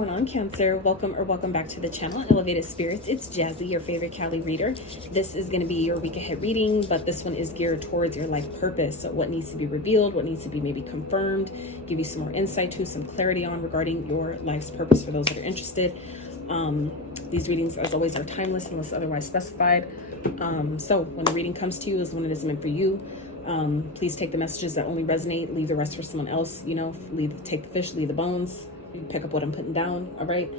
going on, Cancer? Welcome back to the channel, Elevated Spirits. It's Jazzy, your favorite Cali reader. This is going to be your week ahead reading, but this one is geared towards your life purpose. So what needs to be revealed, what needs to be maybe confirmed, give you some more insight to, some clarity on regarding your life's purpose for those that are interested. These readings, as always, are timeless unless otherwise specified. So when the reading comes to you is when it is meant for you. Please take the messages that only resonate, leave the rest for someone else. You know, take the fish, leave the bones. You pick up what I'm putting down. All right.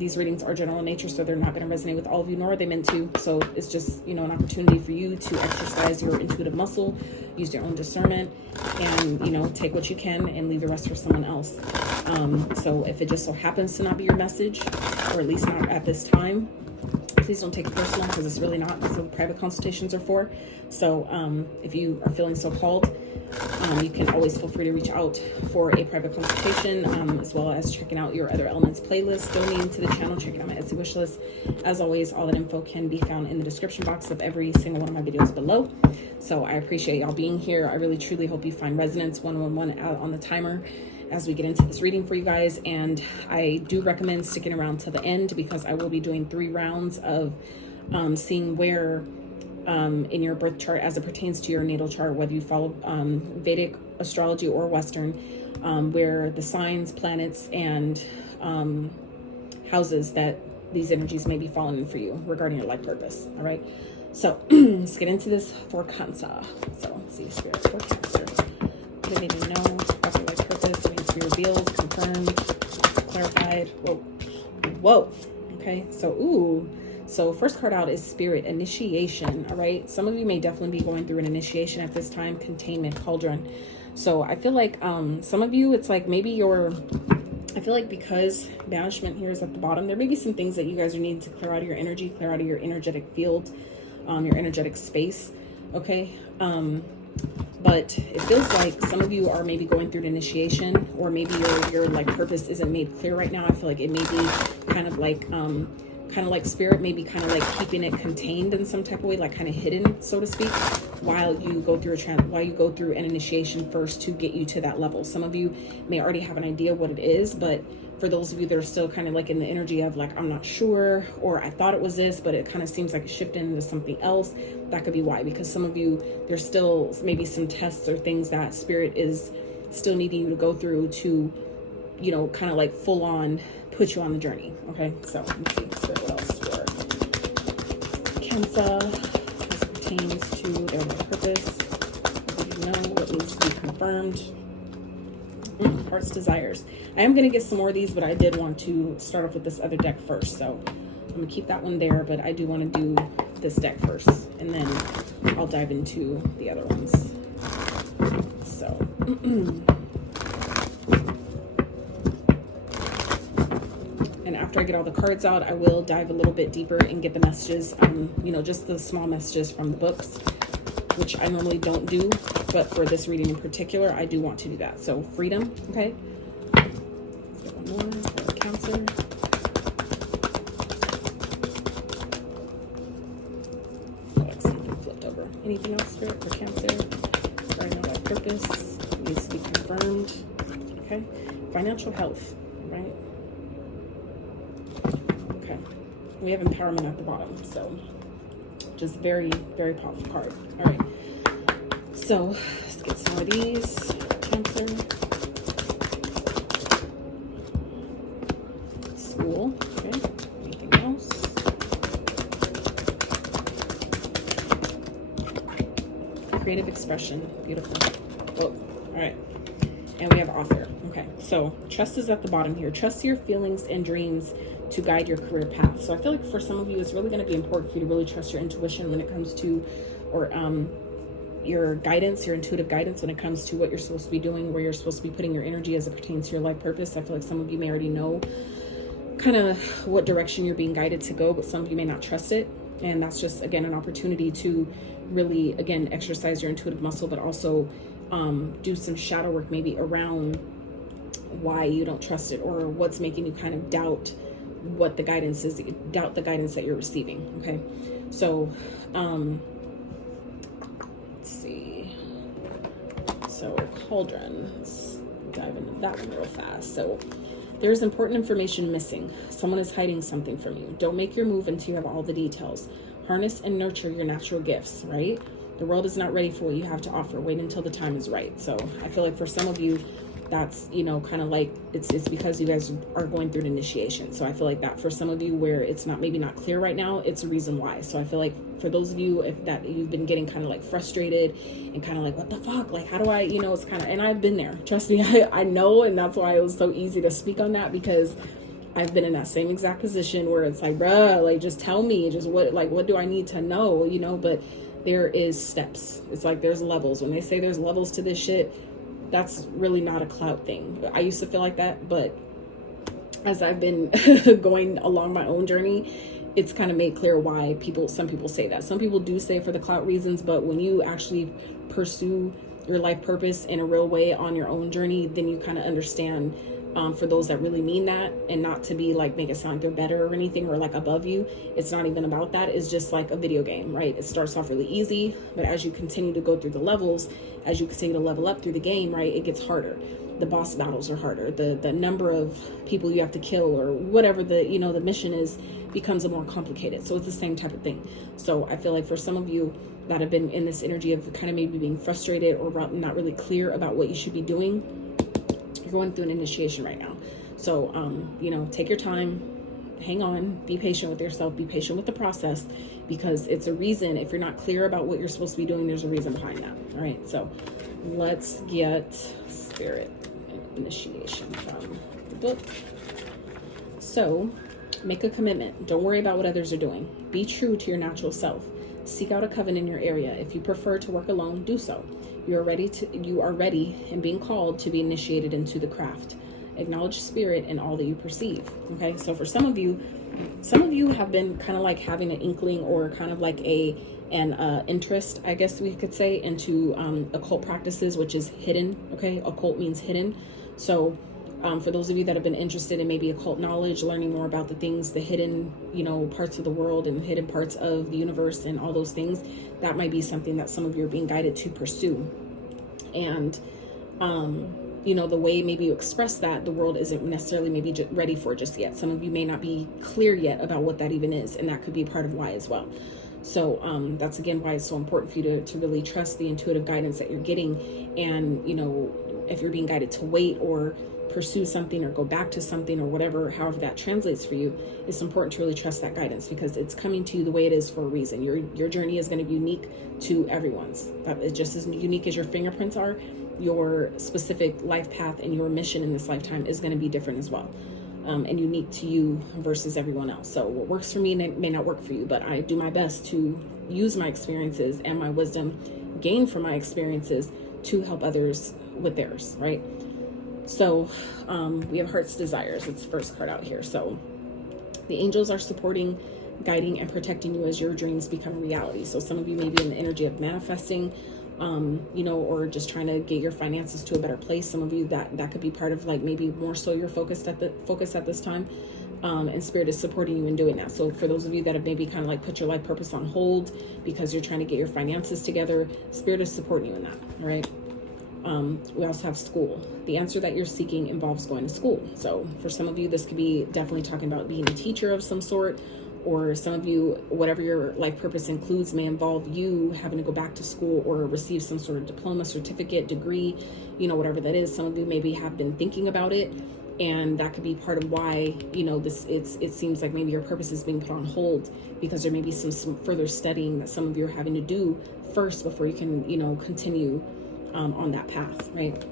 These readings are general in nature, so they're not going to resonate with all of you, nor are they meant to. So it's just, you know, an opportunity for you to exercise your intuitive muscle, use your own discernment, and, you know, take what you can and leave the rest for someone else. So if it just so happens to not be your message, or at least not at this time, please don't take it personal, because it's really not. That's what private consultations are for. So if you are feeling so called, you can always feel free to reach out for a private consultation, as well as checking out your other elements playlist, donating to the channel, checking out my Etsy wish list. As always, all that info can be found in the description box of every single one of my videos below. So I appreciate y'all being here. I really truly hope you find resonance. 111 out on the timer as we get into this reading for you guys. And I do recommend sticking around till the end, because I will be doing 3 rounds of seeing where in your birth chart, as it pertains to your natal chart, whether you follow Vedic astrology or Western, where the signs, planets, and houses that these energies may be falling in for you regarding your life purpose. All right, so let's get into this for Cancer. So let's see, Spirit for Cancer. What do they need to know about their life purpose? It needs to be revealed, confirmed, clarified. Whoa. Okay, so first card out is Spirit, initiation. All right, some of you may definitely be going through an initiation at this time. Containment, cauldron. So I feel like some of you, it's like maybe I feel like because banishment here is at the bottom, there may be some things that you guys are needing to clear out of your energy, clear out of your energetic field, your energetic space. Okay, but it feels like some of you are maybe going through an initiation, or maybe your like purpose isn't made clear right now. I feel like it may be kind of like Spirit, maybe kind of like keeping it contained in some type of way, like kind of hidden, so to speak, while you go through an initiation first to get you to that level. Some of you may already have an idea what it is, but for those of you that are still kind of like in the energy of like, I'm not sure, or I thought it was this, but it kind of seems like it's shifting into something else, that could be why. Because some of you, there's still maybe some tests or things that Spirit is still needing you to go through to, you know, kind of like full on put you on the journey. Okay, so let me see, Spirit, what else for Cancer as it pertains to their life purpose. What do you know? What needs to be confirmed? Heart's desires. I am going to get some more of these, but I did want to start off with this other deck first. So I'm going to keep that one there, but I do want to do this deck first, and then I'll dive into the other ones. So and after I get all the cards out, I will dive a little bit deeper and get the messages, you know, just the small messages from the books, which I normally don't do, but for this reading in particular, I do want to do that. So freedom, okay. Let's get one more for Cancer. Flipped over. Anything else, Spirit, for Cancer? Right now, life purpose needs to be confirmed. Okay. Financial health, right? Okay. We have empowerment at the bottom, so just very, very powerful card. All right. So let's get some of these. Cancer. School. Okay. Anything else? Creative expression. Beautiful. Oh, all right. And we have author. Okay. So trust is at the bottom here. Trust your feelings and dreams to guide your career path. So I feel like for some of you, it's really going to be important for you to really trust your intuition when it comes to, or your guidance, your intuitive guidance when it comes to what you're supposed to be doing, where you're supposed to be putting your energy as it pertains to your life purpose. I feel like some of you may already know kind of what direction you're being guided to go, but some of you may not trust it. And that's just, again, an opportunity to really, again, exercise your intuitive muscle, but also do some shadow work maybe around why you don't trust it, or what's making you kind of doubt what the guidance is, doubt the guidance that you're receiving. Okay, so let's see. So cauldron, let's dive into that one real fast. So There's important information missing. Someone is hiding something from you. Don't make your move until you have all the details. Harness and nurture your natural gifts, right? The world is not ready for what you have to offer. Wait until the time is right. So I feel like for some of you, that's, you know, kind of like it's because you guys are going through an initiation. So I feel like that for some of you where it's not, maybe not clear right now, it's a reason why. So I feel like for those of you, if that you've been getting kind of like frustrated and kind of like, what the fuck? Like, how do I, you know, it's kind of, and I've been there, trust me, I know. And that's why it was so easy to speak on that, because I've been in that same exact position where it's like, bruh, like, just tell me, just what do I need to know, you know? But there is steps. It's like there's levels. When they say there's levels to this shit, that's really not a clout thing. I used to feel like that, but as I've been going along my own journey, it's kind of made clear why some people say that. Some people do say for the clout reasons, but when you actually pursue your life purpose in a real way on your own journey, then you kind of understand, for those that really mean that, and not to be like, make it sound like they're better or anything or like above you. It's not even about that. It's just like a video game, right? It starts off really easy, but as you continue to go through the levels, as you continue to level up through the game, right, it gets harder. The boss battles are harder. The number of people you have to kill or whatever the, you know, the mission is becomes a more complicated. So it's the same type of thing. So I feel like for some of you that have been in this energy of kind of maybe being frustrated or not really clear about what you should be doing, you're going through an initiation right now. So, you know, take your time, hang on, be patient with yourself, be patient with the process, because it's a reason. If you're not clear about what you're supposed to be doing, there's a reason behind that. All right. So let's get spirit initiation from the book. So make a commitment. Don't worry about what others are doing. Be true to your natural self. Seek out a coven in your area. If you prefer to work alone, do so. You are ready and being called to be initiated into the craft. Acknowledge spirit in all that you perceive. Okay, so for some of you have been kind of like having an inkling or kind of like an interest, I guess we could say, into occult practices, which is hidden. Okay, occult means hidden. So for those of you that have been interested in maybe occult knowledge, learning more about the things, the hidden, you know, parts of the world and hidden parts of the universe and all those things, that might be something that some of you are being guided to pursue. And, you know, the way maybe you express that, the world isn't necessarily maybe ready for just yet. Some of you may not be clear yet about what that even is, and that could be part of why as well. So that's again why it's so important for you to really trust the intuitive guidance that you're getting. And, you know, if you're being guided to wait or pursue something or go back to something or whatever, however that translates for you, it's important to really trust that guidance, because it's coming to you the way it is for a reason. Your journey is going to be unique to everyone's. That is just as unique as your fingerprints are. Your specific life path and your mission in this lifetime is going to be different as well, and unique to you versus everyone else. So what works for me may not work for you, but I do my best to use my experiences and my wisdom gained from my experiences to help others with theirs, right? So we have Heart's Desires. It's the first card out here. So the angels are supporting, guiding, and protecting you as your dreams become a reality. So some of you may be in the energy of manifesting, you know, or just trying to get your finances to a better place. Some of you that could be part of like maybe more so your focus at this time. And spirit is supporting you in doing that. So for those of you that have maybe kind of like put your life purpose on hold because you're trying to get your finances together, spirit is supporting you in that. All right. We also have school. The answer that you're seeking involves going to school. So for some of you, this could be definitely talking about being a teacher of some sort, or some of you, whatever your life purpose includes, may involve you having to go back to school or receive some sort of diploma, certificate, degree, you know, whatever that is. Some of you maybe have been thinking about it, and that could be part of why, you know, it seems like maybe your purpose is being put on hold, because there may be some further studying that some of you are having to do first before you can, you know, continue on that path, right?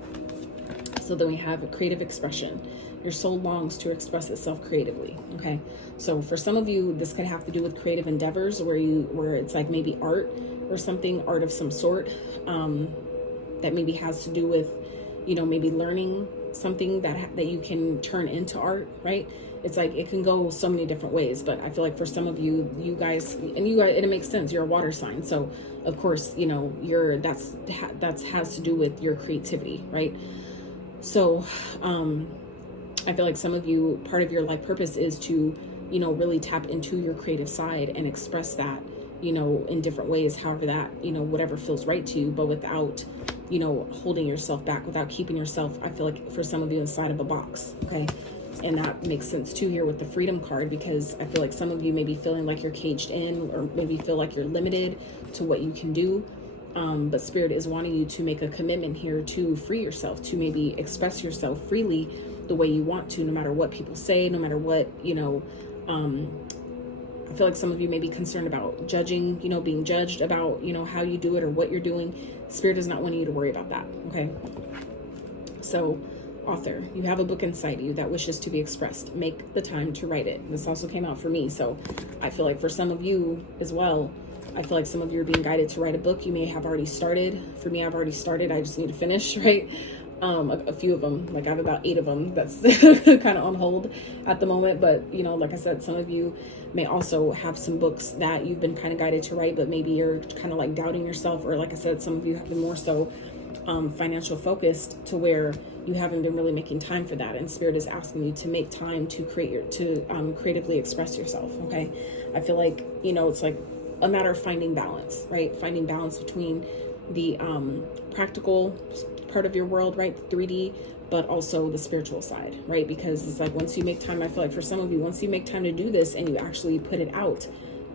So then we have a creative expression. Your soul longs to express itself creatively. Okay, so for some of you, this could have to do with creative endeavors where it's like maybe art or something, art of some sort, that maybe has to do with, you know, maybe learning something that you can turn into art, right? It's like it can go so many different ways, but I feel like for some of you guys, it makes sense. You're a water sign, so of course, you know, that has to do with your creativity, right? So I feel like some of you, part of your life purpose is to, you know, really tap into your creative side and express that, you know, in different ways, however that, you know, whatever feels right to you, but without, you know, holding yourself back, without keeping yourself, I feel like for some of you, inside of a box. Okay, And that makes sense too here with the freedom card, because I feel like some of you may be feeling like you're caged in, or maybe feel like you're limited to what you can do. But Spirit is wanting you to make a commitment here to free yourself, to maybe express yourself freely the way you want to, no matter what people say, no matter what, you know. I feel like some of you may be concerned about judging, you know, being judged about, you know, how you do it or what you're doing. Spirit does not want you to worry about that, okay? So, author, you have a book inside you that wishes to be expressed. Make the time to write it. This also came out for me, so I feel like for some of you as well, I feel like some of you are being guided to write a book. You may have already started. For me, I've already started. I just need to finish, right? A few of them, like I have about 8 of them that's kind of on hold at the moment. But, you know, like I said, some of you may also have some books that you've been kind of guided to write, but maybe you're kind of like doubting yourself. Or like I said, some of you have been more so financial focused to where you haven't been really making time for that. And Spirit is asking you to make time to creatively express yourself, okay? I feel like, you know, it's like a matter of finding balance, right? Finding balance between the practical part of your world, right? The 3D, but also the spiritual side, right? Because it's like once you make time, I feel like for some of you, once you make time to do this and you actually put it out,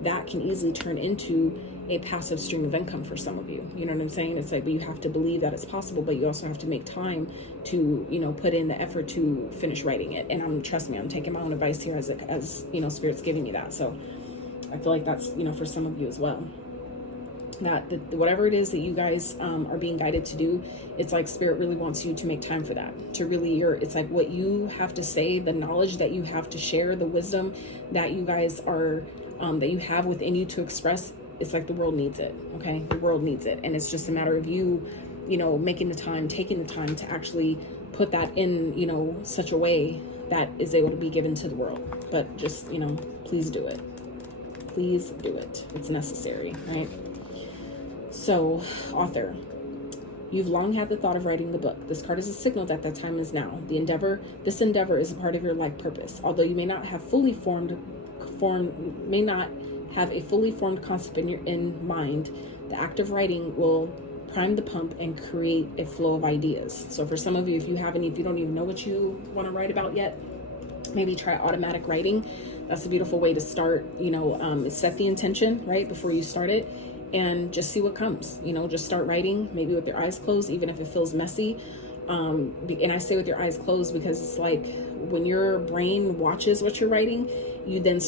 that can easily turn into a passive stream of income for some of you. You know what I'm saying? It's like, but you have to believe that it's possible, but you also have to make time to, you know, put in the effort to finish writing it. And trust me, I'm taking my own advice here as you know, Spirit's giving me that. So I feel like that's, you know, for some of you as well. That whatever it is that you guys are being guided to do, it's like Spirit really wants you to make time for that, to really, it's like what you have to say, the knowledge that you have to share, the wisdom that you guys are, that you have within you to express. It's like the world needs it, okay? The world needs it. And it's just a matter of you, you know, making the time, taking the time to actually put that in, you know, such a way that is able to be given to the world. But just, you know, please do it. Please do it. It's necessary, right? So, author, you've long had the thought of writing the book. This card is a signal that that time is now. This endeavor is a part of your life purpose. Although you may not have a fully formed concept in mind, the act of writing will prime the pump and create a flow of ideas. So for some of you, if you don't even know what you want to write about yet, maybe try automatic writing. That's a beautiful way to start, you know, set the intention right before you start it and just see what comes, you know, just start writing, maybe with your eyes closed, even if it feels messy. And I say with your eyes closed because it's like when your brain watches what you're writing, you then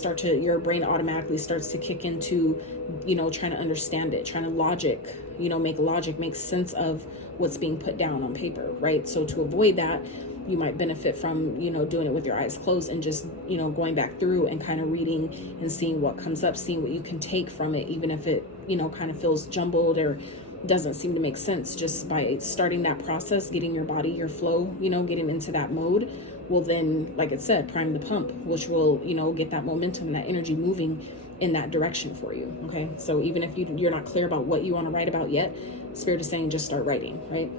your brain automatically starts to kick into, you know, trying to understand it, trying to make sense of what's being put down on paper, right? So to avoid that, you might benefit from, you know, doing it with your eyes closed and just, you know, going back through and kind of reading and seeing what comes up, seeing what you can take from it, even if it, you know, kind of feels jumbled or doesn't seem to make sense. Just by starting that process, getting your body, your flow, you know, getting into that mode will then, like it said, prime the pump, which will, you know, get that momentum and that energy moving in that direction for you. Okay. So even if you're not clear about what you want to write about yet, Spirit is saying, just start writing, right?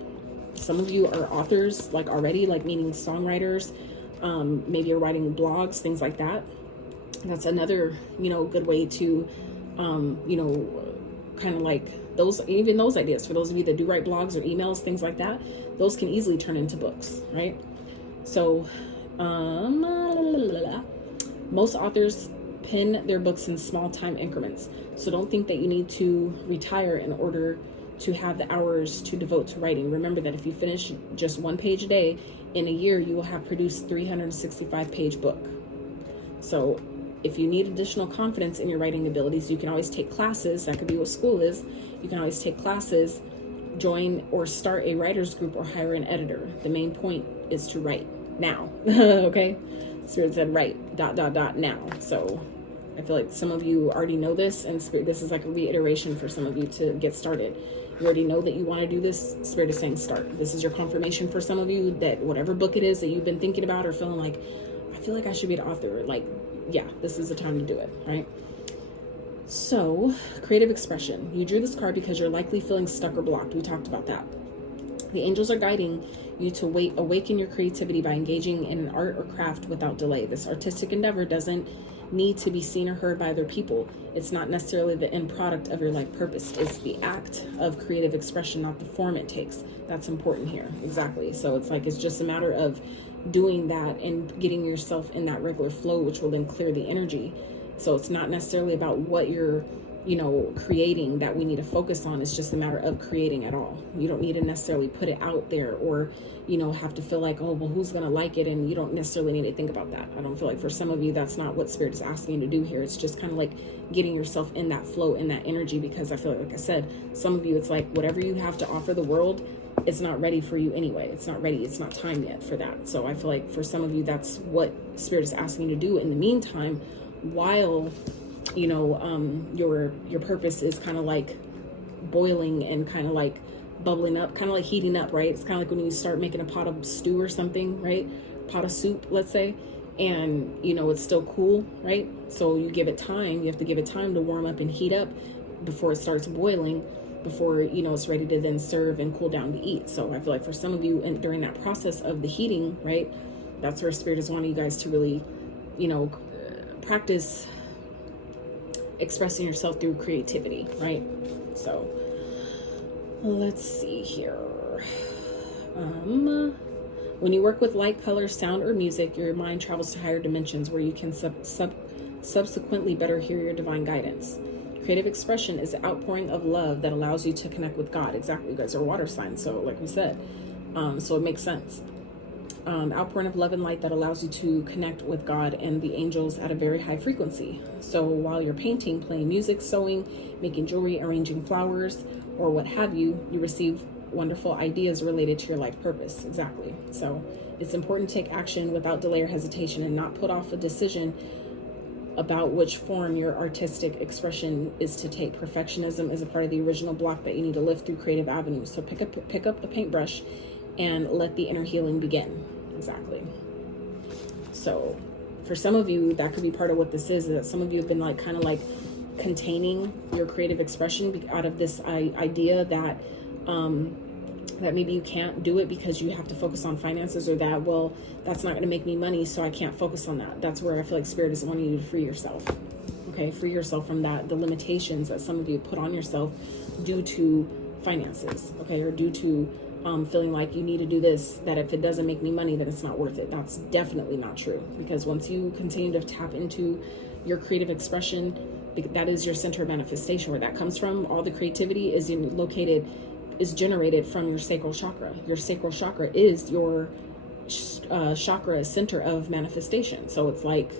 Some of you are authors, like already, like meaning songwriters. Maybe you're writing blogs, things like that. That's another, you know, good way to, you know, kind of like even those ideas, for those of you that do write blogs or emails, things like that, those can easily turn into books, right? So, most authors pen their books in small time increments. So don't think that you need to retire in order to have the hours to devote to writing. Remember that if you finish just 1 page a day, in a year, you will have produced 365-page book. So if you need additional confidence in your writing abilities, you can always take classes. That could be what school is. You can always take classes, join or start a writer's group, or hire an editor. The main point is to write now. Okay? Spirit said write ... now. So I feel like some of you already know this, and Spirit, this is like a reiteration for some of you to get started. You already know that you want to do this. Spirit is saying start. This is your confirmation for some of you that whatever book it is that you've been thinking about or feeling like, I feel like I should be an author. Like, yeah, this is the time to do it, right? So, creative expression. You drew this card because you're likely feeling stuck or blocked. We talked about that. The angels are guiding you to awaken your creativity by engaging in an art or craft without delay. This artistic endeavor doesn't need to be seen or heard by other people. It's not necessarily the end product of your life purpose. It's the act of creative expression, not the form it takes. That's important here. Exactly. So it's like, it's just a matter of doing that and getting yourself in that regular flow, which will then clear the energy. So it's not necessarily about what you're, you know, creating that we need to focus on. It's just a matter of creating at all. You don't need to necessarily put it out there or, you know, have to feel like, oh, well, who's going to like it? And you don't necessarily need to think about that. I don't feel like for some of you, that's not what Spirit is asking you to do here. It's just kind of like getting yourself in that flow, in that energy, because I feel like I said, some of you, it's like whatever you have to offer the world, it's not ready for you anyway. It's not ready. It's not time yet for that. So I feel like for some of you, that's what Spirit is asking you to do. In the meantime, while, you know, your purpose is kind of like boiling and kind of like bubbling up, kind of like heating up, right? It's kind of like when you start making a pot of stew or something, right? Pot of soup, let's say, and you know, it's still cool, right? So you give it time. You have to give it time to warm up and heat up before it starts boiling, before, you know, it's ready to then serve and cool down to eat. So I feel like for some of you, and during that process of the heating, right, that's where Spirit is wanting you guys to really, you know, practice expressing yourself through creativity, right? So let's see here. When you work with light, color, sound, or music, your mind travels to higher dimensions where you can subsequently better hear your divine guidance. Creative expression is the outpouring of love that allows you to connect with God. Exactly, you guys are water signs, so like we said, so it makes sense. Outpouring of love and light that allows you to connect with God and the angels at a very high frequency. So while you're painting, playing music, sewing, making jewelry, arranging flowers, or what have you, you receive wonderful ideas related to your life purpose. Exactly. So it's important to take action without delay or hesitation and not put off a decision about which form your artistic expression is to take. Perfectionism is a part of the original block that you need to lift through creative avenues. So pick up the paintbrush and let the inner healing begin. Exactly. So for some of you, that could be part of what this is that some of you have been like kind of like containing your creative expression out of this idea that that maybe you can't do it because you have to focus on finances, or that, well, that's not going to make me money, so I can't focus on that. That's where I feel like Spirit is wanting you to free yourself. Okay, free yourself from that, the limitations that some of you put on yourself due to finances, okay, or due to feeling like you need to do this, that if it doesn't make me money, then it's not worth it. That's definitely not true, because once you continue to tap into your creative expression, that is your center of manifestation. Where that comes from, all the creativity is generated from your sacral chakra. Your sacral chakra is your chakra center of manifestation. So it's like,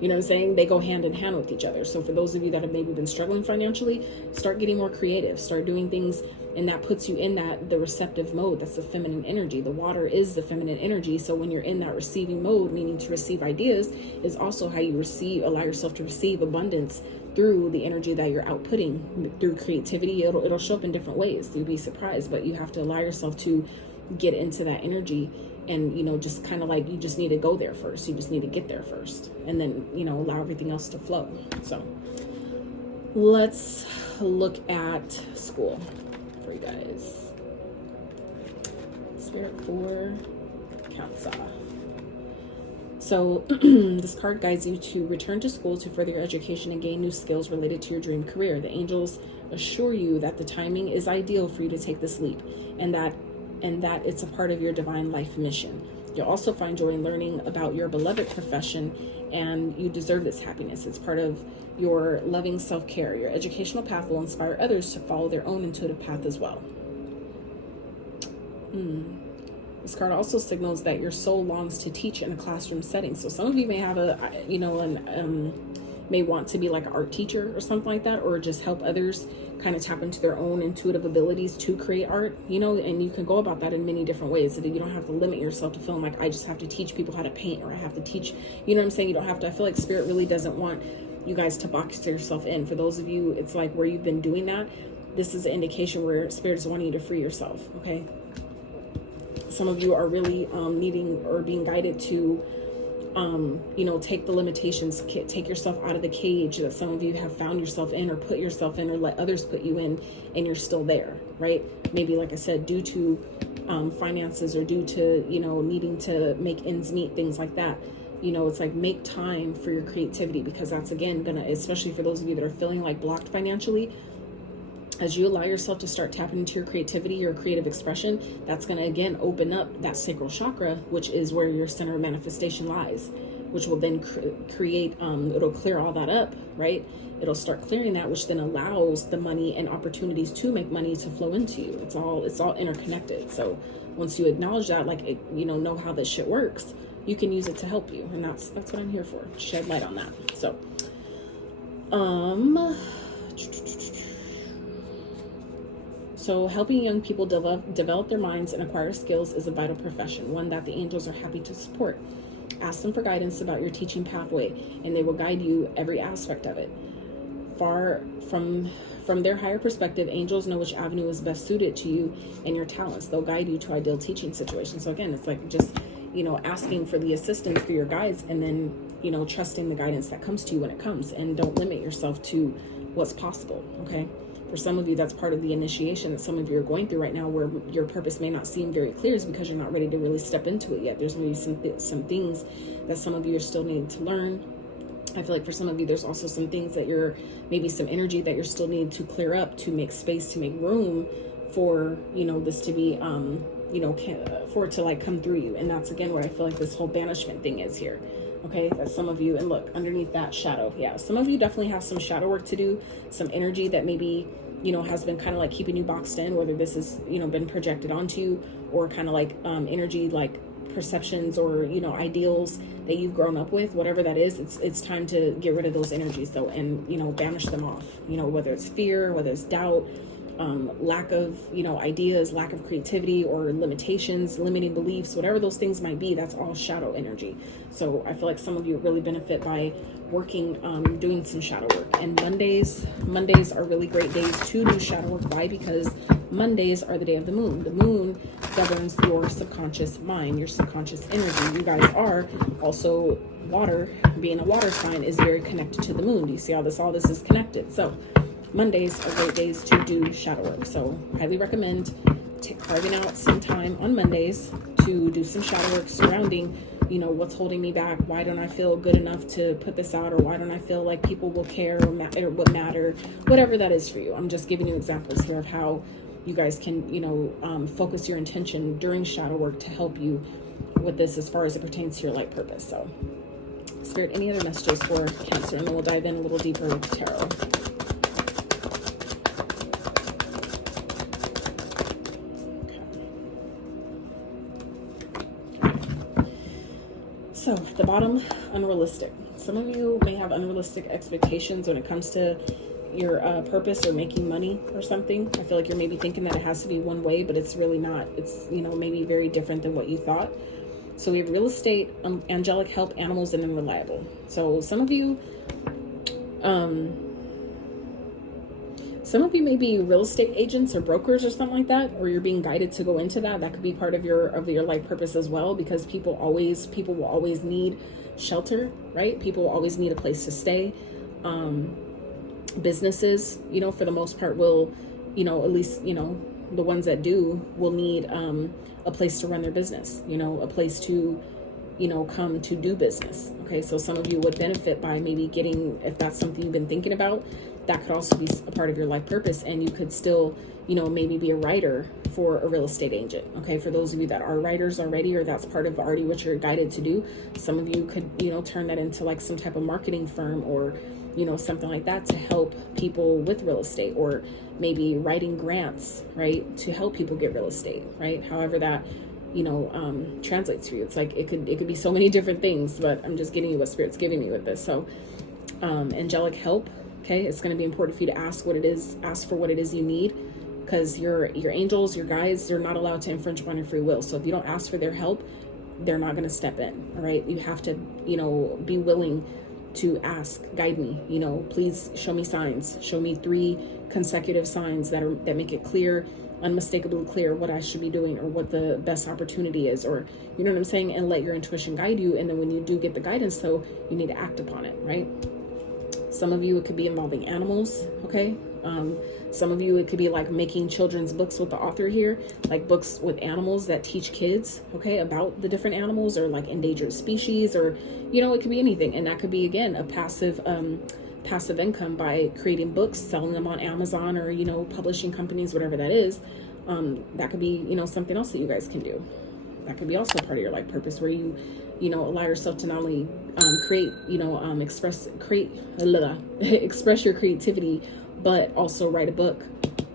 you know what I'm saying? They go hand in hand with each other. So for those of you that have maybe been struggling financially, start getting more creative, start doing things, and that puts you in the receptive mode. That's the feminine energy. The water is the feminine energy. So when you're in that receiving mode, meaning to receive ideas, is also how you allow yourself to receive abundance through the energy that you're outputting through creativity. It'll show up in different ways. You'll be surprised, but you have to allow yourself to get into that energy. And, you know, just kind of like, you just need to go there first. You just need to get there first. And then, you know, allow everything else to flow. So let's look at school for you guys. Spirit for Cancer. So this card guides you to return to school to further your education and gain new skills related to your dream career. The angels assure you that the timing is ideal for you to take this leap, and that it's a part of your divine life mission. You'll also find joy in learning about your beloved profession, and you deserve this happiness. It's part of your loving self-care. Your educational path will inspire others to follow their own intuitive path as well. This card also signals that your soul longs to teach in a classroom setting. So some of you may have may want to be like an art teacher or something like that, or just help others kind of tap into their own intuitive abilities to create art, you know, and you can go about that in many different ways. So that you don't have to limit yourself to feeling like I just have to teach people how to paint, or I have to teach, you know what I'm saying? You don't have to. I feel like Spirit really doesn't want you guys to box yourself in. For those of you, it's like where you've been doing that, this is an indication where Spirit is wanting you to free yourself, okay? Some of you are really needing or being guided to take the limitations, take yourself out of the cage that some of you have found yourself in, or put yourself in, or let others put you in, and you're still there, right? Maybe, like I said, due to finances, or due to, needing to make ends meet, things like that. It's like, make time for your creativity, because that's, again, especially for those of you that are feeling like blocked financially, as you allow yourself to start tapping into your creativity, your creative expression, that's going to again open up that sacral chakra, which is where your center of manifestation lies, which will then create, it'll clear all that up, right? It'll start clearing that, which then allows the money and opportunities to make money to flow into you. It's all interconnected. So once you acknowledge that, like, know how this shit works, you can use it to help you. And that's what I'm here for. Shed light on that. So helping young people develop their minds and acquire skills is a vital profession, one that the angels are happy to support. Ask them for guidance about your teaching pathway, and they will guide you every aspect of it. Far from their higher perspective, angels know which avenue is best suited to you and your talents. They'll guide you to ideal teaching situations. So again, it's like just, asking for the assistance through your guides, and then, trusting the guidance that comes to you when it comes, and don't limit yourself to what's possible. Okay. For some of you, that's part of the initiation that some of you are going through right now, where your purpose may not seem very clear, is because you're not ready to really step into it yet. There's maybe some things that some of you are still needing to learn. I feel like for some of you, there's also some things that maybe some energy that you're still needing to clear up, to make space, to make room for, this to be, for it to like come through you. And that's again where I feel like this whole banishment thing is here. Okay, that some of you, and look, underneath that shadow, yeah, some of you definitely have some shadow work to do, some energy that maybe, has been kind of like keeping you boxed in, whether this has, been projected onto you, or kind of like energy, like perceptions or, ideals that you've grown up with, whatever that is. It's time to get rid of those energies though, and, banish them off, whether it's fear, whether it's doubt, lack of, ideas, lack of creativity, or limitations, limiting beliefs, whatever those things might be. That's all shadow energy. So I feel like some of you really benefit by working, doing some shadow work. And Mondays are really great days to do shadow work. Why? Because Mondays are the day of the moon. The moon governs your subconscious mind, your subconscious energy. You guys are also water. Being a water sign is very connected to the moon. Do you see how all this is connected? So Mondays are great days to do shadow work. So highly recommend carving out some time on Mondays to do some shadow work surrounding, what's holding me back. Why don't I feel good enough to put this out? Or why don't I feel like people will care or what matter, whatever that is for you. I'm just giving you examples here of how you guys can, focus your intention during shadow work to help you with this as far as it pertains to your light purpose. So Spirit, any other messages for Cancer? And then we'll dive in a little deeper with the tarot. So at the bottom, unrealistic. Some of you may have unrealistic expectations when it comes to your purpose or making money or something. I feel like you're maybe thinking that it has to be one way, but it's really not. It's, maybe very different than what you thought. So we have real estate, angelic help, animals, and unreliable. So some of you may be real estate agents or brokers or something like that, or you're being guided to go into that. That could be part of your life purpose as well, because people will always need shelter, right? People will always need a place to stay. Businesses, for the most part will, at least, the ones that do will need a place to run their business, a place to, come to do business. Okay, so some of you would benefit by maybe getting, if that's something you've been thinking about, that could also be a part of your life purpose, and you could still, maybe be a writer for a real estate agent. Okay, for those of you that are writers already, or that's part of already what you're guided to do, some of you could, turn that into like some type of marketing firm, or something like that, to help people with real estate, or maybe writing grants, right, to help people get real estate, right? However that, translates for you. It's like, it could be so many different things, but I'm just getting you what Spirit's giving me with this. So, angelic help. Okay. It's going to be important for you to ask for what it is you need, because your angels, your guides, they're not allowed to infringe upon your free will. So if you don't ask for their help, they're not going to step in. All right. You have to, be willing to ask, guide me, please show me signs, show me 3 consecutive signs that make it clear, unmistakably clear what I should be doing, or what the best opportunity is, or, you know what I'm saying? And let your intuition guide you. And then when you do get the guidance though, you need to act upon it, right? Some of you, it could be involving animals. Okay. Some of you, it could be like making children's books with the author here, like books with animals that teach kids, okay, about the different animals, or like endangered species, or, it could be anything. And that could be, again, a passive passive income by creating books, selling them on Amazon, or, you know, publishing companies, whatever that is. That could be, you know, something else that you guys can do. That could be also part of your life purpose, where you know, allow yourself to not only create, you know, express your creativity, but also write a book,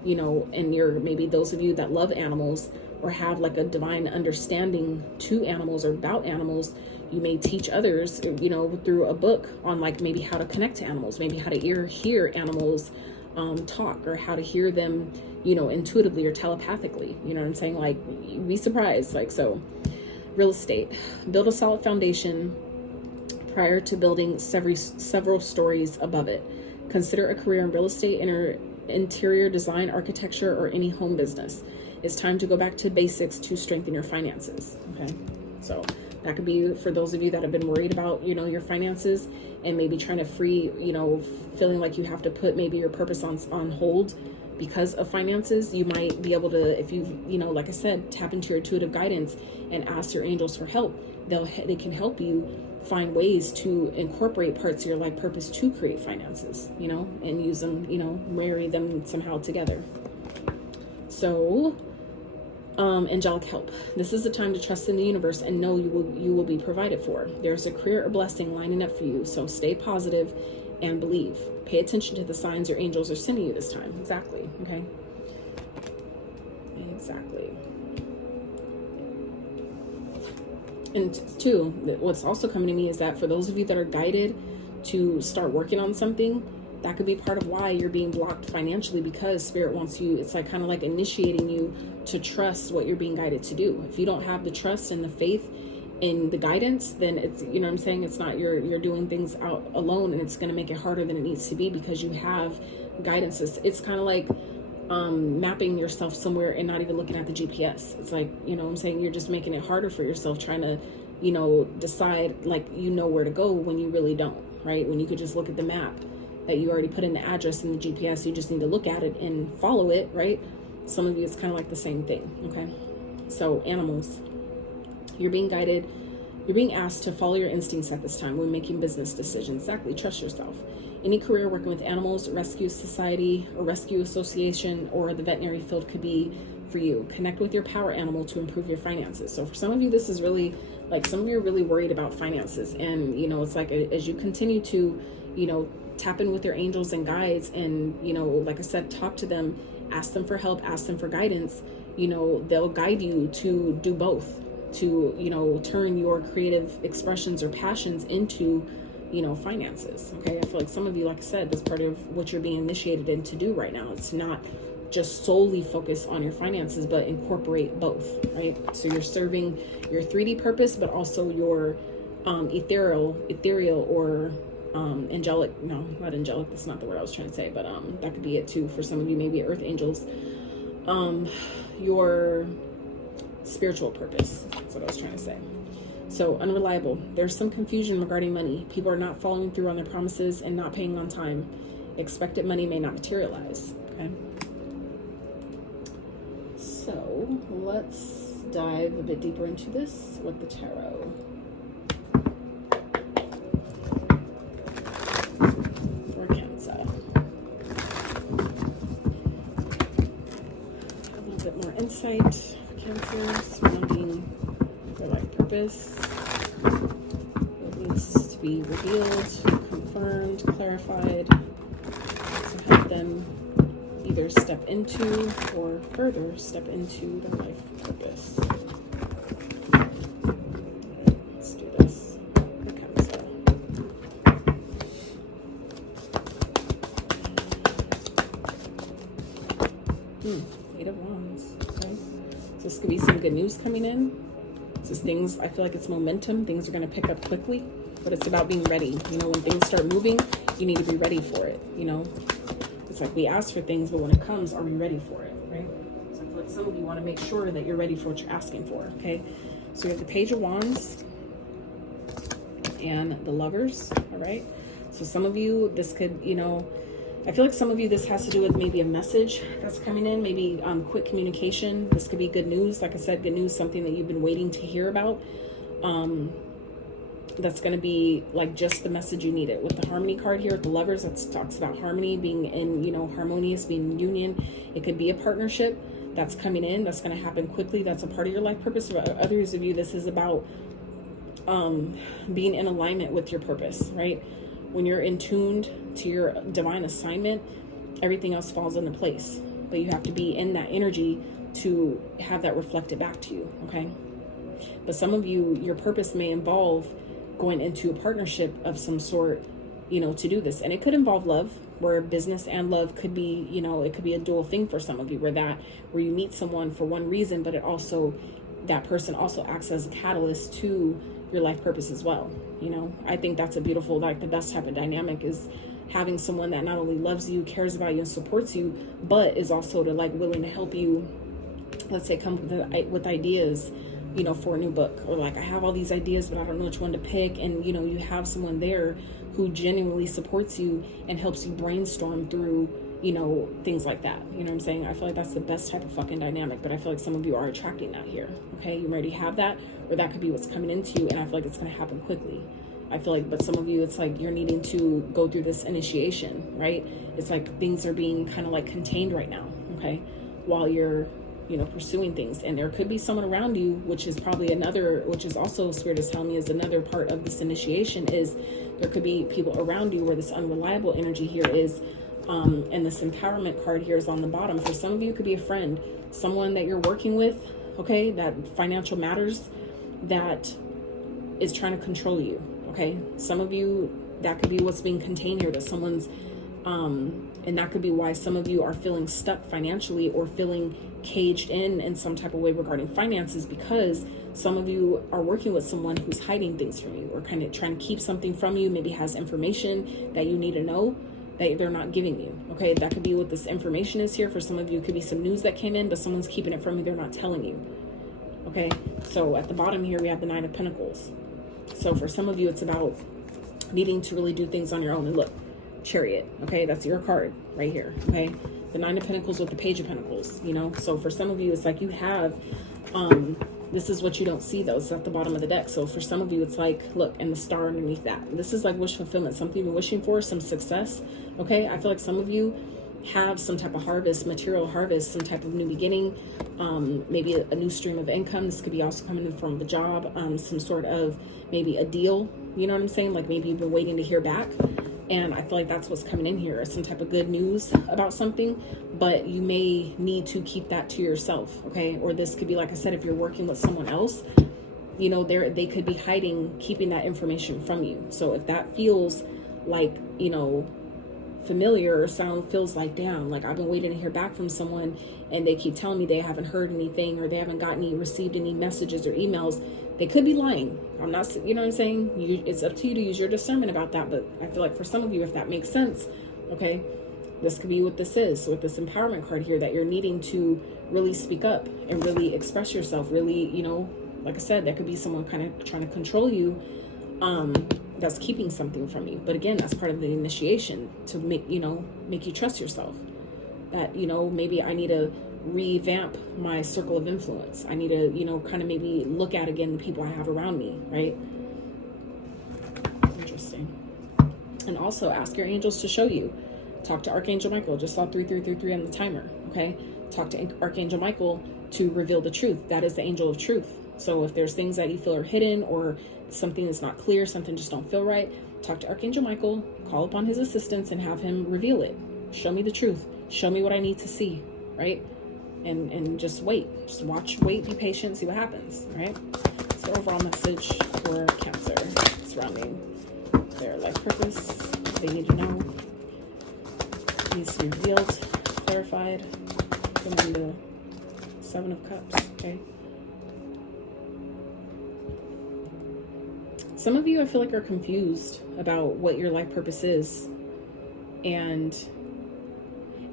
you know. And maybe those of you that love animals or have like a divine understanding to animals or about animals, you may teach others, you know, through a book on like maybe how to connect to animals, maybe how to hear animals talk, or how to hear them, you know, intuitively or telepathically. You know what I'm saying? Like, you'd be surprised. Like, so real estate, build a solid foundation prior to building several stories above it. Consider a career in real estate, interior design, architecture, or any home business. It's time to go back to basics to strengthen your finances. Okay, so that could be for those of you that have been worried about, you know, your finances, and maybe trying to free, you know, feeling like you have to put maybe your purpose on hold because of finances. You might be able to, if you know, like I said, tap into your intuitive guidance and ask your angels for help. They can help you find ways to incorporate parts of your life purpose to create finances, you know, and use them, you know, marry them somehow together. So angelic help. This is the time to trust in the universe and know you will be provided for. There's a career or blessing lining up for you, so stay positive and believe. Pay attention to the signs your angels are sending you this time. Exactly. Okay. Exactly. And two, what's also coming to me is that for those of you that are guided to start working on something, that could be part of why you're being blocked financially, because Spirit wants you, it's like kind of like initiating you to trust what you're being guided to do. If you don't have the trust and the faith in the guidance, then it's, you know what I'm saying, it's not, you're doing things out alone, and it's going to make it harder than it needs to be because you have guidance. It's kind of like mapping yourself somewhere and not even looking at the GPS. It's like, you know what I'm saying, you're just making it harder for yourself, trying to, you know, decide like you know where to go when you really don't, right? When you could just look at the map that you already put in the address in the GPS, you just need to look at it and follow it, right? Some of you, it's kind of like the same thing. Okay, so animals, you're being guided, you're being asked to follow your instincts at this time when making business decisions. Exactly. Trust yourself. Any career working with animals, rescue society or rescue association, or the veterinary field could be for you. Connect with your power animal to improve your finances. So for some of you, this is really like, some of you are really worried about finances, and you know, it's like as you continue to, you know, tap in with your angels and guides, and you know, like I said, talk to them, ask them for help, ask them for guidance, you know, they'll guide you to do both, to, you know, turn your creative expressions or passions into, you know, finances. Okay, I feel like some of you, like I said, that's part of what you're being initiated in to do right now. It's not just solely focus on your finances, but incorporate both, right? So you're serving your 3D purpose, but also your ethereal or angelic, no, not angelic, that's not the word I was trying to say, but that could be it too for some of you, maybe earth angels, your spiritual purpose. That's what I was trying to say. So unreliable, there's some confusion regarding money. People are not following through on their promises and not paying on time. Expected money may not materialize. Okay, so let's dive a bit deeper into this with the tarot. Insight for Cancer surrounding their life purpose. What needs to be revealed, confirmed, clarified to help them either step into or further step into their life purpose. Let's do this for Cancer. Eight of Wands. So this could be some good news coming in. This things, I feel like it's momentum. Things are going to pick up quickly, but it's about being ready. You know, when things start moving, you need to be ready for it. You know, it's like we ask for things, but when it comes, are we ready for it, right? So I feel like some of you want to make sure that you're ready for what you're asking for, okay? So we have the Page of Wands and the Lovers, all right? So some of you, this could, you know, I feel like some of you, this has to do with maybe a message that's coming in, maybe quick communication. This could be good news. Like I said, good news, something that you've been waiting to hear about. that's going to be like just the message you needed. With the harmony card here, the lovers, that talks about harmony, being in, you know, harmonious, being in union. It could be a partnership that's coming in, that's going to happen quickly, that's a part of your life purpose. For others of you, this is about being in alignment with your purpose, right? When you're in tuned to your divine assignment, everything else falls into place. But you have to be in that energy to have that reflected back to you, okay? But some of you, your purpose may involve going into a partnership of some sort, you know, to do this. And it could involve love, where business and love could be, you know, it could be a dual thing for some of you, where you meet someone for one reason, but it also, that person also acts as a catalyst to your life purpose as well. You know, I think that's a beautiful, like the best type of dynamic is having someone that not only loves you, cares about you, and supports you, but is also to like willing to help you, let's say, come with ideas, you know, for a new book, or like, I have all these ideas, but I don't know which one to pick. And, you know, you have someone there who genuinely supports you and helps you brainstorm through, you know, things like that. You know what I'm saying? I feel like that's the best type of fucking dynamic, but I feel like some of you are attracting that here. Okay. You already have that, or that could be what's coming into you. And I feel like it's going to happen quickly. I feel like, but some of you, it's like you're needing to go through this initiation, right? It's like things are being kind of like contained right now. Okay. While you're, you know, pursuing things. And there could be someone around you, which is probably another, which is also Spirit is telling me is another part of this initiation, is there could be people around you where this unreliable energy here is, and this empowerment card here is on the bottom. For some of you, it could be a friend, someone that you're working with, okay, that financial matters, that is trying to control you, okay? Some of you, that could be what's being contained here, that someone's, and that could be why some of you are feeling stuck financially or feeling caged in some type of way regarding finances, because some of you are working with someone who's hiding things from you, or kind of trying to keep something from you, maybe has information that you need to know that they're not giving you. Okay, that could be what this information is here. For some of you, it could be some news that came in, but someone's keeping it from you, they're not telling you. Okay, so at the bottom here we have the Nine of Pentacles. So for some of you, it's about needing to really do things on your own. And look, Chariot, okay, that's your card right here. Okay, the Nine of Pentacles with the Page of Pentacles, you know. So for some of you, it's like you have this is what you don't see though. It's at the bottom of the deck. So for some of you, it's like, look, and the star underneath that. This is like wish fulfillment, something you're wishing for, some success. Okay, I feel like some of you have some type of harvest, material harvest, some type of new beginning, maybe a new stream of income. This could be also coming in from the job, some sort of maybe a deal, you know what I'm saying? Like maybe you've been waiting to hear back. And I feel like that's what's coming in here, some type of good news about something, but you may need to keep that to yourself, okay? Or this could be, like I said, if you're working with someone else, you know, they could be hiding, keeping that information from you. So if that feels like, you know, familiar, or feels like, damn, like I've been waiting to hear back from someone and they keep telling me they haven't heard anything, or they haven't received any messages or emails, they could be lying. I'm not, you know what I'm saying? It's up to you to use your discernment about that. But I feel like for some of you, if that makes sense, okay, this could be what this is. So with this empowerment card here, that you're needing to really speak up and really express yourself, really, you know, like I said, that could be someone kind of trying to control you, that's keeping something from you. But again, that's part of the initiation to make you trust yourself. That, you know, maybe I need to revamp my circle of influence. I need to, you know, kind of maybe look at again the people I have around me, right? Interesting. And also ask your angels to show you. Talk to Archangel Michael. Just saw 3333 on the timer, okay? Talk to Archangel Michael to reveal the truth. That is the angel of truth. So if there's things that you feel are hidden, or something is not clear, something just don't feel right, talk to Archangel Michael, call upon his assistance, and have him reveal it. Show me the truth. Show me what I need to see, right? And just wait. Just watch, wait, be patient, see what happens, right? So overall message for Cancer surrounding their life purpose, they need to know, needs to be revealed, clarified. Going into Seven of Cups, okay? Some of you, I feel like, are confused about what your life purpose is.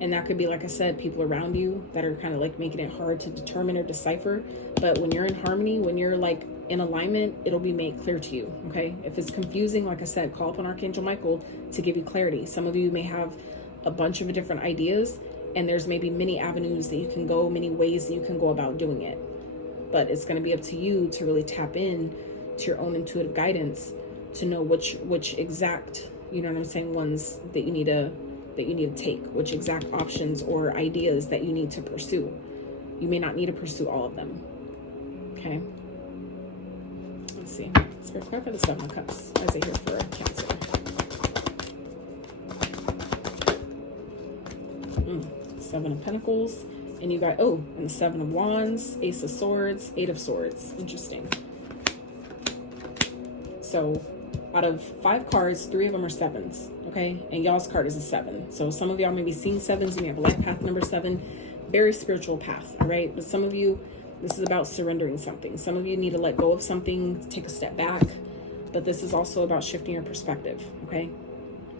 And that could be, like I said, people around you that are kind of like making it hard to determine or decipher. But when you're in harmony, when you're like in alignment, it'll be made clear to you, okay? If it's confusing, like I said, call upon Archangel Michael to give you clarity. Some of you may have a bunch of different ideas, and there's maybe many avenues that you can go, many ways that you can go about doing it. But it's going to be up to you to really tap in to your own intuitive guidance to know which exact, you know what I'm saying, ones that you need to take, which exact options or ideas that you need to pursue. You may not need to pursue all of them. Okay. Let's see. Spirit card for the Seven of Cups. Why is it here for Cancer? Seven of Pentacles. And you got, and the Seven of Wands, Ace of Swords, Eight of Swords. Interesting. So out of 5 cards, 3 of them are 7s. Okay. And y'all's card is a 7. So some of y'all may be seeing 7s and you have a life path number 7. Very spiritual path. All right. But some of you, this is about surrendering something. Some of you need to let go of something, take a step back. But this is also about shifting your perspective. Okay.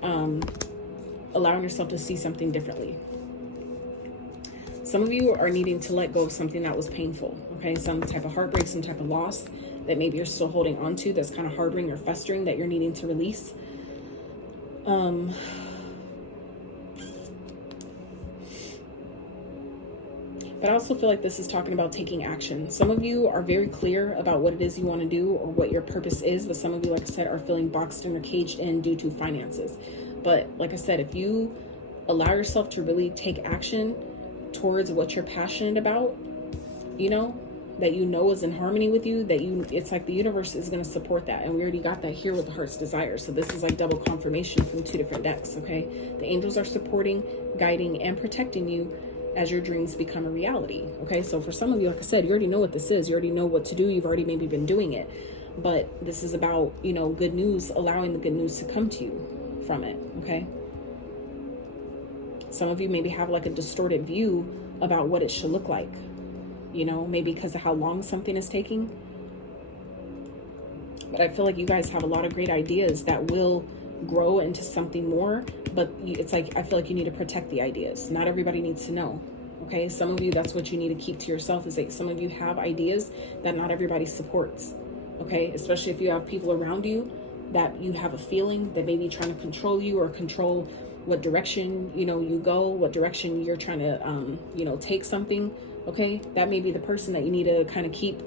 Allowing yourself to see something differently. Some of you are needing to let go of something that was painful, okay? Some type of heartbreak, some type of loss that maybe you're still holding on to that's kind of harboring or festering that you're needing to release. But I also feel like this is talking about taking action. Some of you are very clear about what it is you want to do or what your purpose is, but some of you, like I said, are feeling boxed in or caged in due to finances. But like I said, if you allow yourself to really take action towards what you're passionate about, you know, that you know is in harmony with you, that it's like the universe is going to support that. And we already got that here with the Heart's Desire. So this is like double confirmation from 2 different decks, okay? The angels are supporting, guiding, and protecting you as your dreams become a reality, okay? So for some of you, like I said, you already know what this is. You already know what to do. You've already maybe been doing it. But this is about, you know, good news, allowing the good news to come to you from it, okay? Some of you maybe have like a distorted view about what it should look like, you know, maybe because of how long something is taking. But I feel like you guys have a lot of great ideas that will grow into something more, but it's like, I feel like you need to protect the ideas. Not everybody needs to know, okay? Some of you, that's what you need to keep to yourself, is that some of you have ideas that not everybody supports, okay? Especially if you have people around you that you have a feeling that maybe trying to control you or control what direction, you know, you go, what direction you're trying to, you know, take something, okay? That may be the person that you need to kind of keep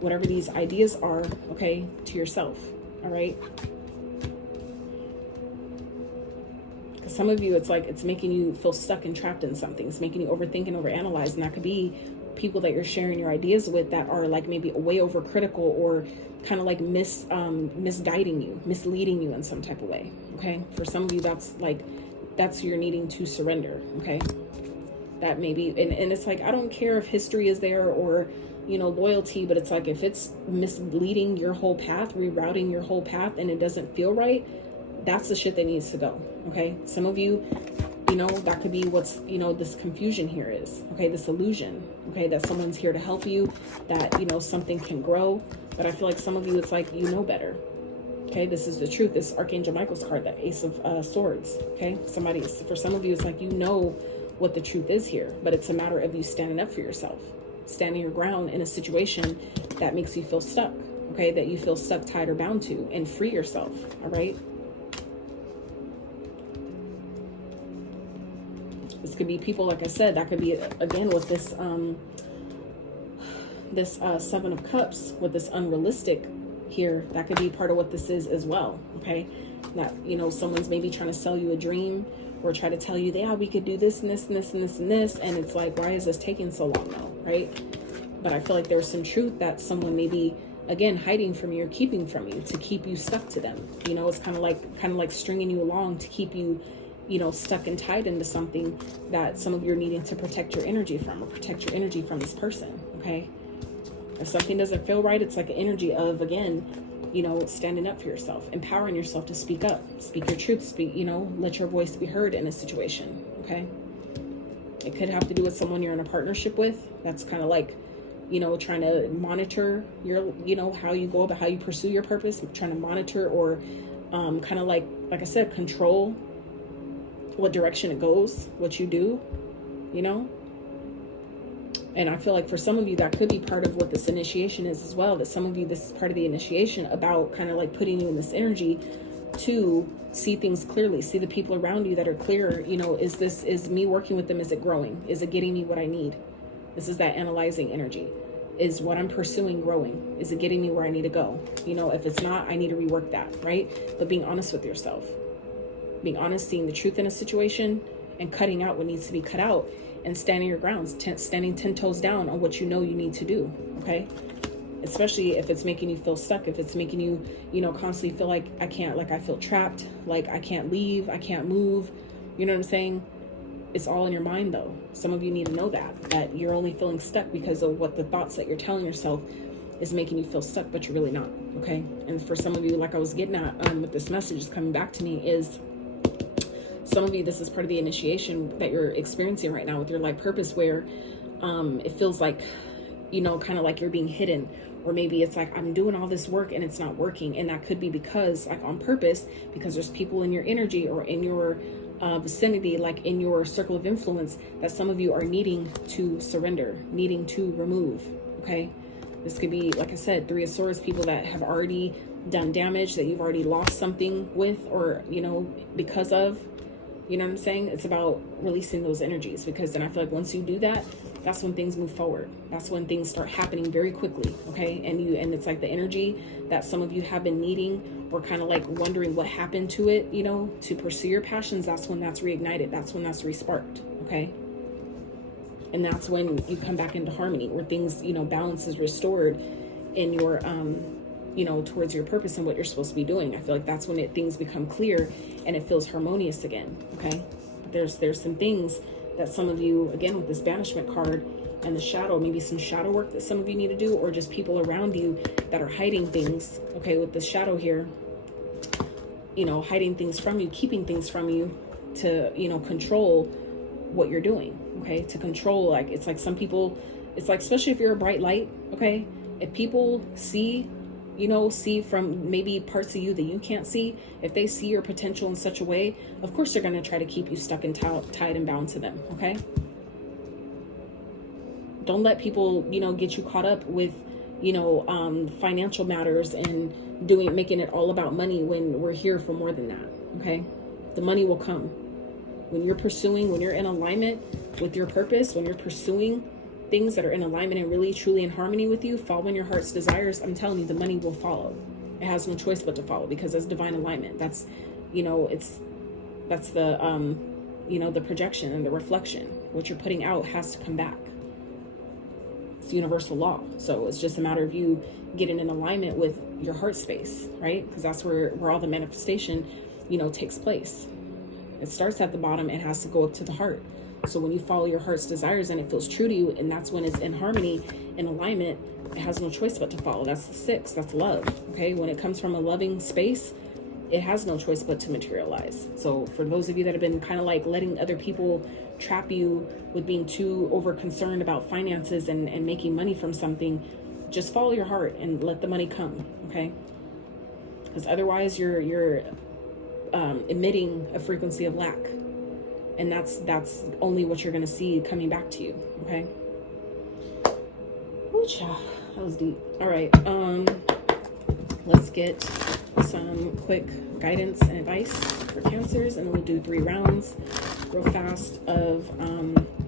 whatever these ideas are, okay, to yourself, all right? Because some of you, it's like, it's making you feel stuck and trapped in something. It's making you overthink and overanalyze, and that could be people that you're sharing your ideas with that are like maybe way overcritical or kind of like misguiding you, misleading you in some type of way, okay? For some of you, that's you're needing to surrender, okay? That maybe, and it's like, I don't care if history is there or, you know, loyalty, but it's like, if it's misleading your whole path, rerouting your whole path, and it doesn't feel right, that's the shit that needs to go, okay? Some of you, you know, that could be what's, you know, this confusion here is, okay? This illusion, okay? That someone's here to help you, that, you know, something can grow. But I feel like some of you, it's like, you know better. Okay, this is the truth. This Archangel Michael's card, that Ace of Swords. Okay, for some of you, it's like, you know what the truth is here, but it's a matter of you standing up for yourself, standing your ground in a situation that makes you feel stuck. Okay, that you feel stuck, tied, or bound to, and free yourself. All right. This could be people, like I said, that could be again with this Seven of Cups, with this unrealistic here. That could be part of what this is as well, okay? That, you know, someone's maybe trying to sell you a dream or try to tell you, yeah, we could do this and this and this and this and this, and it's like, why is this taking so long though, right? But I feel like there's some truth that someone may be, again, hiding from you or keeping from you to keep you stuck to them. You know, it's kind of like stringing you along to keep you, you know, stuck and tied into something that some of you are needing to protect your energy from, or protect your energy from this person, okay? If something doesn't feel right, it's like an energy of, again, you know, standing up for yourself, empowering yourself to speak up, speak your truth, speak, you know, let your voice be heard in a situation, okay? It could have to do with someone you're in a partnership with. That's kind of like, you know, trying to monitor your, you know, how you go about, how you pursue your purpose, trying to monitor or kind of like I said, control what direction it goes, what you do, you know? And I feel like for some of you, that could be part of what this initiation is as well. That some of you, this is part of the initiation about kind of like putting you in this energy to see things clearly, see the people around you that are clearer. You know, is me working with them, is it growing? Is it getting me what I need? This is that analyzing energy. Is what I'm pursuing growing? Is it getting me where I need to go? You know, if it's not, I need to rework that, right? But being honest with yourself, being honest, seeing the truth in a situation and cutting out what needs to be cut out, and standing your grounds, standing 10 toes down on what you know you need to do, okay? Especially if it's making you feel stuck, if it's making you, you know, constantly feel like I feel trapped, like I can't leave, I can't move, you know what I'm saying? It's all in your mind though. Some of you need to know that you're only feeling stuck because of what the thoughts that you're telling yourself is making you feel stuck, but you're really not, okay? And for some of you, like I was getting at with this message is coming back to me, is some of you, this is part of the initiation that you're experiencing right now with your life purpose, where it feels like, you know, kind of like you're being hidden, or maybe it's like I'm doing all this work and it's not working. And that could be because, like, on purpose, because there's people in your energy or in your vicinity, like in your circle of influence, that some of you are needing to surrender, needing to remove, okay? This could be, like I said, 3 of Swords, people that have already done damage, that you've already lost something with, or, you know, because of, you know what I'm saying? It's about releasing those energies, because then I feel like once you do that, that's when things move forward. That's when things start happening very quickly, okay? And it's like the energy that some of you have been needing, or kind of like wondering what happened to it, you know, to pursue your passions. That's when that's reignited. That's when that's resparked, okay? And that's when you come back into harmony, where things, you know, balance is restored in your, you know, towards your purpose and what you're supposed to be doing. I feel like that's when things become clear and it feels harmonious again, okay? There's some things that some of you, again, with this banishment card and the shadow, maybe some shadow work that some of you need to do, or just people around you that are hiding things, okay, with the shadow here, you know, hiding things from you, keeping things from you to, you know, control what you're doing, okay? To control, like, it's like some people, it's like, especially if you're a bright light, okay? If people see, you know, see from maybe parts of you that you can't see, if they see your potential in such a way, of course they're going to try to keep you stuck and tied and bound to them, okay? Don't let people, you know, get you caught up with, you know, financial matters and making it all about money, when we're here for more than that, okay? The money will come. When you're pursuing, when you're in alignment with your purpose, when you're pursuing things that are in alignment and really truly in harmony with you, following your heart's desires, I'm telling you, the money will follow. It has no choice but to follow, because that's divine alignment. That's, you know, that's the, you know, the projection and the reflection. What you're putting out has to come back. It's universal law. So it's just a matter of you getting in alignment with your heart space, right? Because that's where all the manifestation, you know, takes place. It starts at the bottom and has to go up to the heart. So when you follow your heart's desires and it feels true to you, and that's when it's in harmony, in alignment, it has no choice but to follow. That's the 6, that's love, okay? When it comes from a loving space, it has no choice but to materialize. So for those of you that have been kind of like letting other people trap you with being too over concerned about finances and making money from something, just follow your heart and let the money come, okay? Because otherwise you're emitting a frequency of lack. And that's only what you're going to see coming back to you, okay? Ooh, child, that was deep. All right, let's get some quick guidance and advice for Cancers, and then we'll do 3 rounds real fast of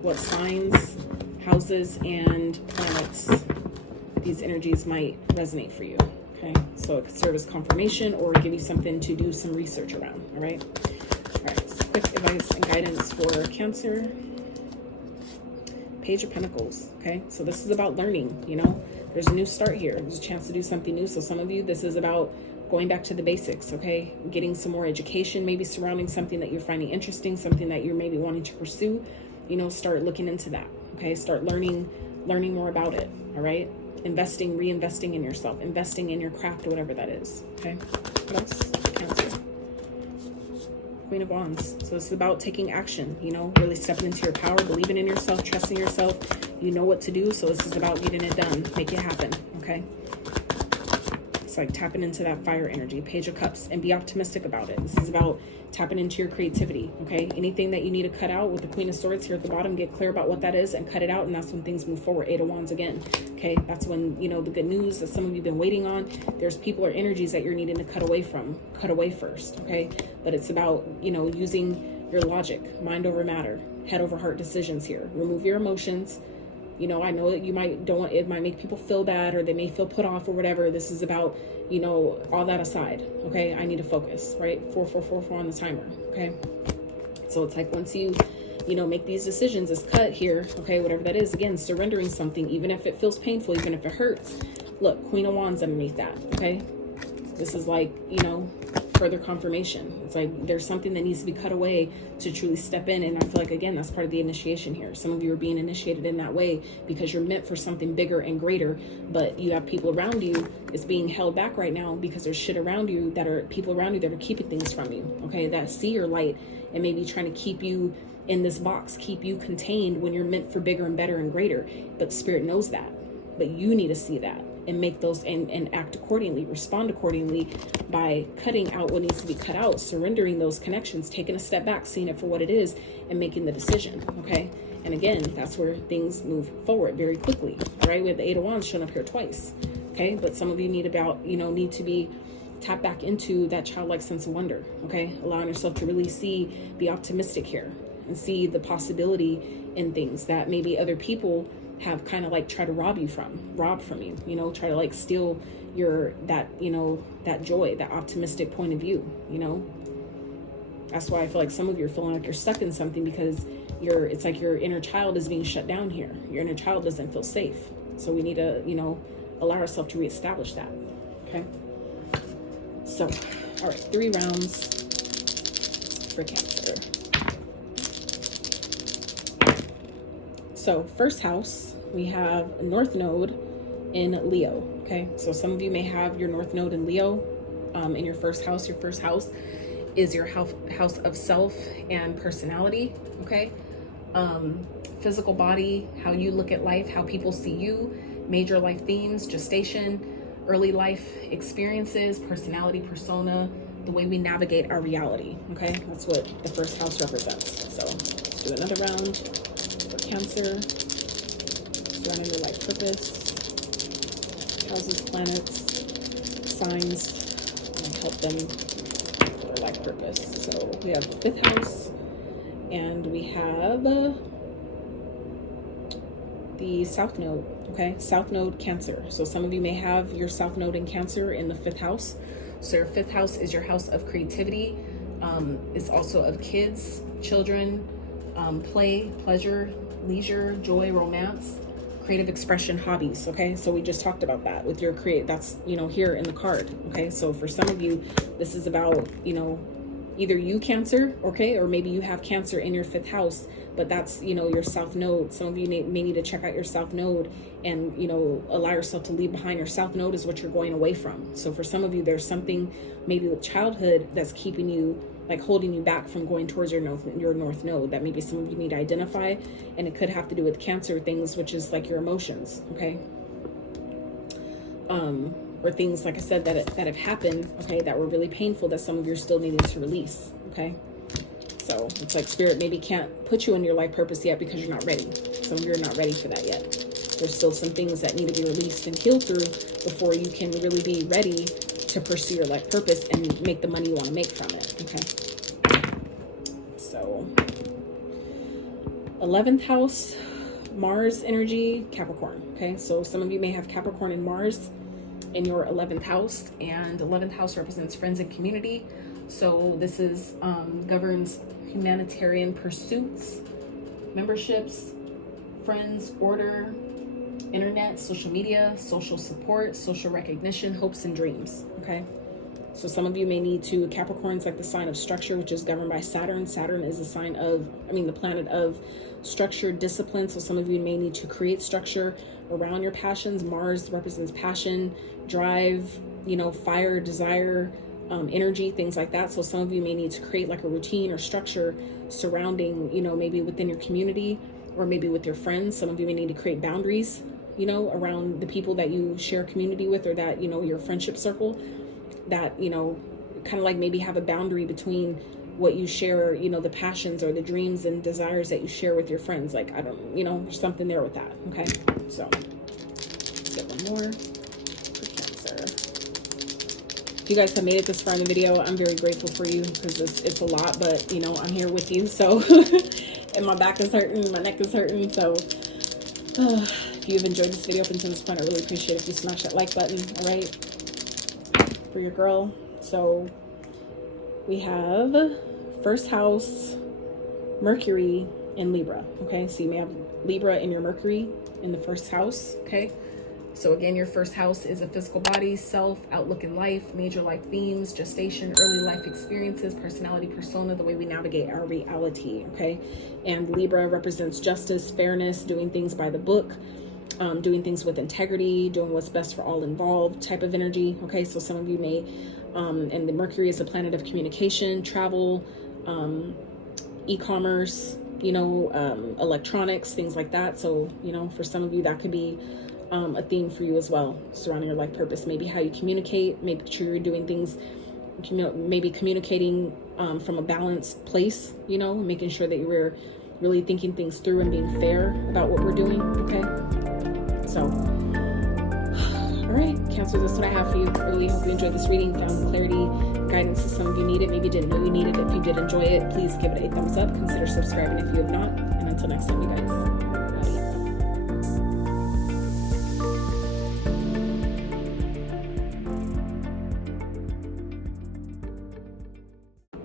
what signs, houses, and planets these energies might resonate for you, okay? So it could serve as confirmation or give you something to do some research around, all right? All right, so quick advice and guidance for Cancer. Page of Pentacles, okay? So this is about learning, you know? There's a new start here. There's a chance to do something new. So some of you, this is about going back to the basics, okay? Getting some more education, maybe surrounding something that you're finding interesting, something that you're maybe wanting to pursue. You know, start looking into that, okay? Start learning more about it, all right? Investing, reinvesting in yourself, investing in your craft, whatever that is, okay? What else? Cancer. Queen of Wands. So this is about taking action, you know, really stepping into your power, believing in yourself, trusting yourself. You know what to do, so this is about getting it done. Make it happen, okay? It's like tapping into that fire energy. Page of Cups, and be optimistic about it. This is about tapping into your creativity, okay? Anything that you need to cut out with the Queen of Swords here at the bottom, get clear about what that is and cut it out, and that's when things move forward. 8 of Wands again, okay? That's when, you know, the good news that some of you have been waiting on. There's people or energies that you're needing to cut away from. Cut away first, okay? But it's about, you know, using your logic, mind over matter, head over heart decisions here. Remove your emotions, You know, I know that you might don't want, it might make people feel bad, or they may feel put off or whatever. This is about, you know, all that aside. Okay. I need to focus, right? 4 on the timer. Okay. So it's like, once you know, make these decisions, is cut here. Okay. Whatever that is, again, surrendering something, even if it feels painful, even if it hurts. Look, Queen of Wands underneath that. Okay. This is like, you know, further confirmation. It's like there's something that needs to be cut away to truly step in. And I feel like, again, that's part of the initiation here. Some of you are being initiated in that way because you're meant for something bigger and greater, but you have people around you is being held back right now because there's shit around you that are people around you that are keeping things from you. Okay. That see your light and maybe trying to keep you in this box, keep you contained when you're meant for bigger and better and greater. But Spirit knows that, but you need to see that and make those and act accordingly, respond accordingly by cutting out what needs to be cut out, surrendering those connections, taking a step back, seeing it for what it is, and making the decision. Okay. And again, that's where things move forward very quickly. All right. We have the 8 of Wands shown up here twice. Okay. But some of you need to be tapped back into that childlike sense of wonder. Okay. Allowing yourself to really be optimistic here and see the possibility in things that maybe other people have kind of like try to rob from you, you know, try to like steal that joy, that optimistic point of view, you know. That's why I feel like some of you are feeling like you're stuck in something because it's like your inner child is being shut down here. Your inner child doesn't feel safe. So we need to, you know, allow ourselves to reestablish that. Okay. So, all right, 3 rounds for Cancer. So first house, we have North Node in Leo. Okay. So some of you may have your North Node in Leo in your first house. Your first house is your house of self and personality. Okay. Physical body, how you look at life, how people see you, major life themes, gestation, early life experiences, personality, persona, the way we navigate our reality. Okay. That's what the first house represents. So let's do another round. Cancer, surrounding your life purpose, houses, planets, signs, and help them for their life purpose. So we have the 5th house, and we have the South Node. Okay, South Node, Cancer. So some of you may have your South Node in Cancer in the 5th house. So your 5th house is your house of creativity. It's also of kids, children, play, pleasure, leisure, joy, romance, creative expression, hobbies. Okay. So we just talked about that with your that's, you know, here in the card. Okay. So for some of you, this is about, you know, either you Cancer, okay, or maybe you have Cancer in your 5th house, but that's, you know, your South Node. Some of you may need to check out your South Node and, you know, allow yourself to leave behind. Your South Node is what you're going away from. So for some of you, there's something maybe with childhood that's keeping you, like holding you back from going towards your North Node, that maybe some of you need to identify. And it could have to do with Cancer things, which is like your emotions. Okay. Or things, like I said, that have happened, okay, that were really painful, that some of you are still needing to release. Okay. So it's like Spirit maybe can't put you in your life purpose yet because you're not ready. Some of you are not ready for that yet. There's still some things that need to be released and healed through before you can really be ready to pursue your life purpose and make the money you want to make from it. Okay. So 11th house, Mars energy, Capricorn. Okay. So some of you may have Capricorn and Mars in your 11th house, and 11th house represents friends and community. So this is governs humanitarian pursuits, memberships, friends, order, internet, social media, social support, social recognition, hopes and dreams. Okay. So some of you may need to, Capricorn's like the sign of structure, which is governed by Saturn. Saturn is the sign of, the planet of structure, discipline. So some of you may need to create structure around your passions. Mars represents passion, drive, fire, desire, energy, things like that. So some of you may need to create like a routine or structure surrounding, maybe within your community or maybe with your friends. Some of you may need to create boundaries, around the people that you share community with, or that, your friendship circle, that, kind of like maybe have a boundary between what you share, the passions or the dreams and desires that you share with your friends. Like, I don't, there's something there with that. Okay. So let's get one more for Cancer. If you guys have made it this far in the video, I'm very grateful for you, because it's a lot, but I'm here with you. So, and my back is hurting, my neck is hurting. So If you've enjoyed this video up until this point, I really appreciate it if you smash that like button, all right, for your girl. So we have first house, Mercury, and Libra, okay? So you may have Libra in your Mercury in the first house, okay? So again, your first house is a physical body, self, outlook in life, major life themes, gestation, early life experiences, personality, persona, the way we navigate our reality, okay? And Libra represents justice, fairness, doing things by the book, doing things with integrity, doing what's best for all involved type of energy, okay? So some of you may, and the Mercury is a planet of communication, travel, e-commerce, you know, electronics, things like that. So, you know, for some of you, that could be a theme for you as well, surrounding your life purpose. Maybe how you communicate, make sure you're doing things, you know, maybe communicating from a balanced place, you know, making sure that you're really thinking things through and being fair about what we're doing, okay? So, all right, Cancers, that's what I have for you. I really hope you enjoyed this reading, found clarity, guidance that some of you needed, maybe didn't know you needed. If you did enjoy it, please give it a thumbs up, consider subscribing if you have not, and until next time, you guys.